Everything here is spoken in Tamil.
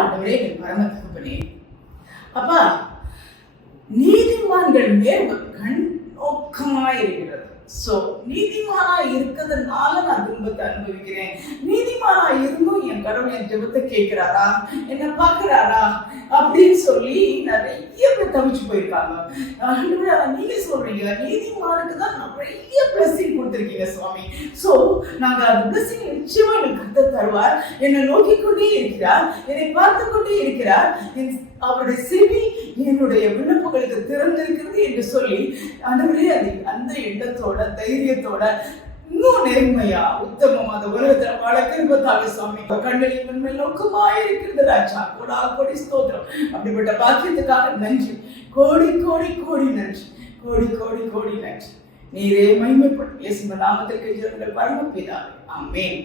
அன்புள்ள ஆண்டவரே, என் பரம தகப்பனே, அப்பா, நீதிமான்கள் மேல் கண் நோக்கமாயிருக்கிறது. சோ நீதிமானா இருக்கிறதுனால நான் துன்பத்தை அனுபவிக்கிறேன். நீதிமானா இருந்தும் என் கடவுள் என் ஜெபத்தை கேட்கிறாரா, என்ன பாக்குறாரா அப்படின்னு சொல்லி நிறைய பேர் தவிச்சு போயிருக்காங்க. நீங்க சொல்றீங்க நீதிமானுக்கு தான் நிறைய பிளஸிங் கொடுத்துருக்கீங்க சுவாமி. சோ நாங்க அந்த பிளஸிங் நிச்சயமா எனக்கு கத்த தருவார். என்னை நோக்கி கொண்டே இருக்கிறார், என்னை பார்த்து கொண்டே இருக்கிறார், அவருடைய செவி என்னுடைய விண்ணப்பங்களுக்கு திறந்திருக்கிறது என்று சொல்லி ஆண்டவரே அந்த எண்ணத்தோட தைரியத்தோட இன்னும் நேர்மையா உத்தமமா அந்த உலகத்துல வாழ கிருபையாக சுவாமி கண்களின் உண்மை நோக்கமாயிருக்கிறது ராஜா. கோடா கோடி ஸ்தோத்திரம். அப்படிப்பட்ட பாக்கியத்துக்காக நன்றி, கோடி கோடி கோடி நன்றி, கோடி கோடி கோடி நன்றி. நீரே மகிமைப்படும். இயேசுவின் நாமத்தில் கெஞ்சுகிறோம் பரமபிதாவே. ஆமென்.